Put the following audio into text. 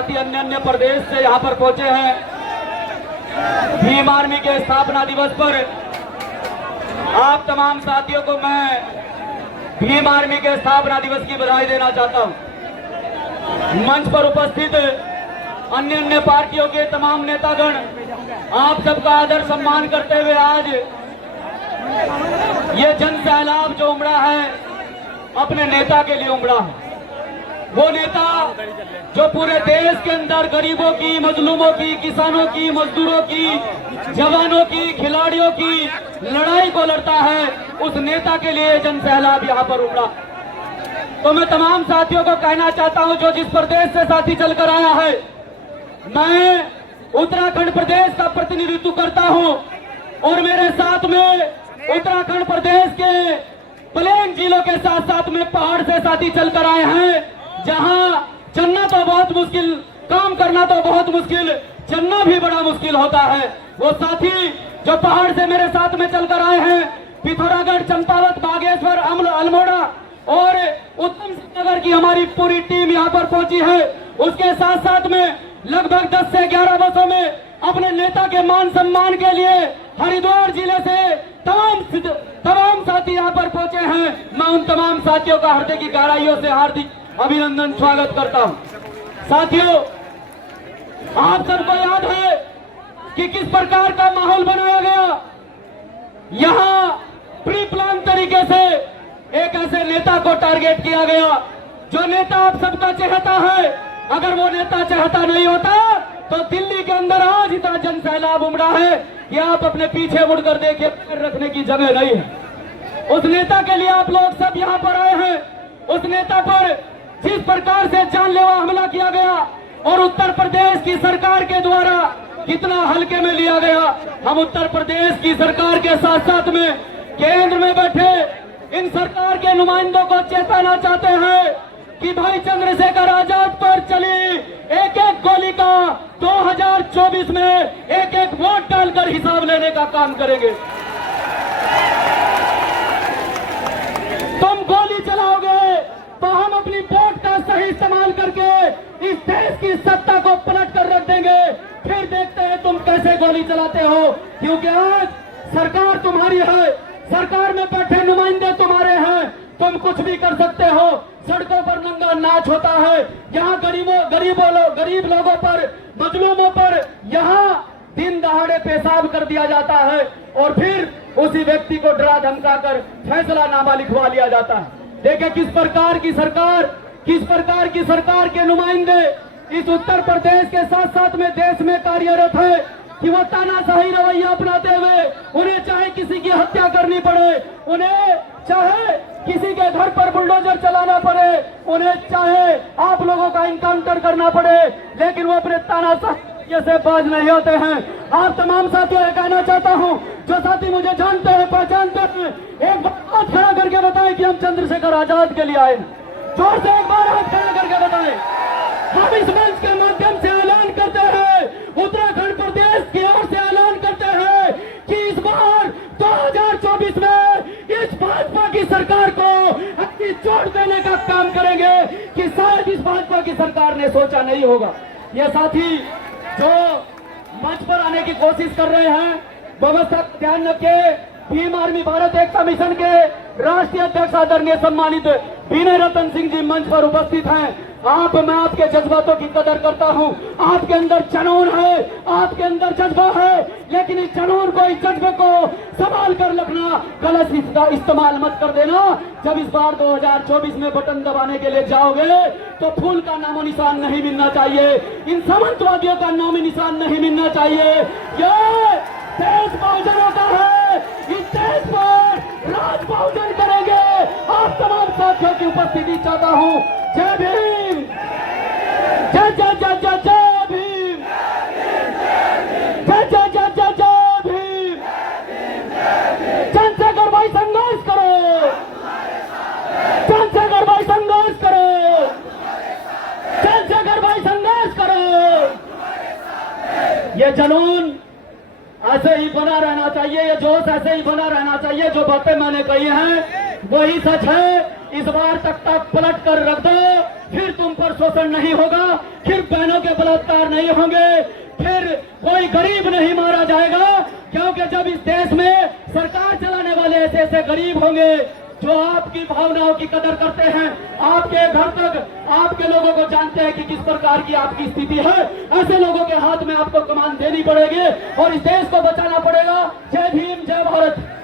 साथी अन्य अन्य प्रदेश से यहाँ पर पहुंचे हैं। भीम आर्मी के स्थापना दिवस पर आप तमाम साथियों को मैं भीम आर्मी के स्थापना दिवस की बधाई देना चाहता हूं। मंच पर उपस्थित अन्य अन्य पार्टियों के तमाम नेतागण, आप सबका आदर सम्मान करते हुए आज ये जन सैलाब जो उमड़ा है अपने नेता के लिए उमड़ा है। वो नेता जो पूरे देश के अंदर गरीबों की, मजलूमों की, किसानों की, मजदूरों की, जवानों की, खिलाड़ियों की लड़ाई को लड़ता है, उस नेता के लिए जन सैलाब यहाँ पर उमड़ा। तो मैं तमाम साथियों को कहना चाहता हूं जो जिस प्रदेश से साथी चलकर आया है, मैं उत्तराखंड प्रदेश का प्रतिनिधित्व करता हूं और मेरे साथ में उत्तराखंड प्रदेश के प्लेन जिलों के साथ साथ में पहाड़ से साथी चलकर आए हैं, जहां चलना तो बहुत मुश्किल, काम करना तो बहुत मुश्किल, चलना भी बड़ा मुश्किल होता है। वो साथी जो पहाड़ से मेरे साथ में चलकर आए हैं, पिथौरागढ़, चंपावत, बागेश्वर, अल्मोड़ा और उत्तम सिंह नगर की हमारी पूरी टीम यहाँ पर पहुंची है। उसके साथ साथ में लगभग 10 से 11 बसों में अपने नेता के मान सम्मान के लिए हरिद्वार जिले से तमाम साथी यहाँ पर पहुंचे हैं। मैं उन तमाम साथियों का हृदय की गहराइयों से हार्दिक अभिनंदन स्वागत करता हूं। साथियों, आप सबको याद है कि किस प्रकार का माहौल बनाया गया। यहां प्री प्लान तरीके से एक ऐसे नेता को टारगेट किया गया जो नेता आप सबका चाहता है। अगर वो नेता चाहता नहीं होता तो दिल्ली के अंदर आज इतना जन सैलाब उमड़ा है कि आप अपने पीछे मुड़कर देखिए, पैर रखने की जगह नहीं है। उस नेता के लिए आप लोग सब यहाँ पर आए हैं। उस नेता पर जिस प्रकार से जानलेवा हमला किया गया और उत्तर प्रदेश की सरकार के द्वारा कितना हल्के में लिया गया, हम उत्तर प्रदेश की सरकार के साथ साथ में केंद्र में बैठे इन सरकार के नुमाइंदों को चेताना चाहते हैं कि भाई चंद्रशेखर आजाद पर चली एक एक गोली का 2024 में एक एक वोट डालकर हिसाब लेने का काम करेंगे। तुम गोली चलाओगे तो हम अपनी वोट का सही इस्तेमाल करके इस देश की सत्ता को पलट कर रख देंगे। फिर देखते हैं तुम कैसे गोली चलाते हो, क्योंकि आज सरकार तुम्हारी है, सरकार में बैठे नुमाइंदे तुम्हारे हैं, तुम कुछ भी कर सकते हो। सड़कों पर नंगा नाच होता है, यहाँ गरीब लोगों पर, मजलूमों पर यहाँ दिन दहाड़े पेशाब कर दिया जाता है और फिर उसी व्यक्ति को डरा धमका कर फैसलानामा लिखवा लिया जाता है। देखिए किस प्रकार की सरकार के नुमाइंदे इस उत्तर प्रदेश के साथ साथ में देश में कार्यरत है कि वो तानाशाही रवैया अपनाते हुए उन्हें चाहे किसी की हत्या करनी पड़े, उन्हें चाहे किसी के घर पर बुलडोजर चलाना पड़े, उन्हें चाहे आप लोगों का इनकाउंटर करना पड़े, लेकिन वो अपने तानाशाही से बाज नहीं होते हैं। आप तमाम साथियों से कहना चाहता हूं, जो साथी मुझे जानते हैं, पहचानते हैं, एक बार हाथ खड़ा करके बताएं कि हम चंद्रशेखर आजाद के लिए आए। जोर से एक बार हाथ खड़ा करके बताएं। हम इस मंच के माध्यम से ऐलान करते हैं, उत्तराखंड प्रदेश की ओर से ऐलान करते हैं कि इस बार 2024 में इस भाजपा की सरकार को अपनी चोट देने का काम करेंगे कि शायद इस भाजपा की सरकार ने सोचा नहीं होगा। ये साथी जो मंच पर आने की कोशिश कर रहे हैं, व्यवस्था ध्यान रखिए। भीम आर्मी भारत एकता मिशन के राष्ट्रीय अध्यक्ष आदरणीय सम्मानित विनय रतन सिंह जी मंच पर उपस्थित हैं। मैं आपके जज्बातों की कदर करता हूं। आपके अंदर जुनून है, आपके अंदर जज्बा है, लेकिन इस जुनून को, इस जज्बे को संभाल कर रखना, गलत इसका इस्तेमाल मत कर देना। जब इस बार 2024 में बटन दबाने के लिए जाओगे तो फूल का नामो निशान नहीं मिलना चाहिए, इन सामंतवादियों का नामो निशान नहीं मिलना चाहिए। ये देश बहुजनों का है, इस देश पर राज बहुजन करेंगे। आप तमाम साथियों की उपस्थिति चाहता हूं। जय भीम, जय जय जय जय जय भीम, जय जय जय जय जय भीम। चंद्रशेखर भाई संघर्ष करो, चंद्रशेखर भाई संघर्ष करो, चंद्रशेखर भाई संघर्ष करो। ये जुनून ऐसे ही बना रहना चाहिए, ये जोश ऐसे ही बना रहना चाहिए। जो बातें मैंने कही हैं वही सच है। इस बार तक पलट कर रख दो, फिर तुम पर शोषण नहीं होगा, फिर बहनों के बलात्कार नहीं होंगे, फिर कोई गरीब नहीं मारा जाएगा। क्योंकि जब इस देश में सरकार चलाने वाले ऐसे ऐसे गरीब होंगे जो आपकी भावनाओं की कदर करते हैं, आपके घर तक आपके लोगों को जानते हैं कि किस प्रकार की आपकी स्थिति है, ऐसे लोगों के हाथ में आपको कमान देनी पड़ेगी और इस देश को बचाना पड़ेगा। जय भीम, जय भारत।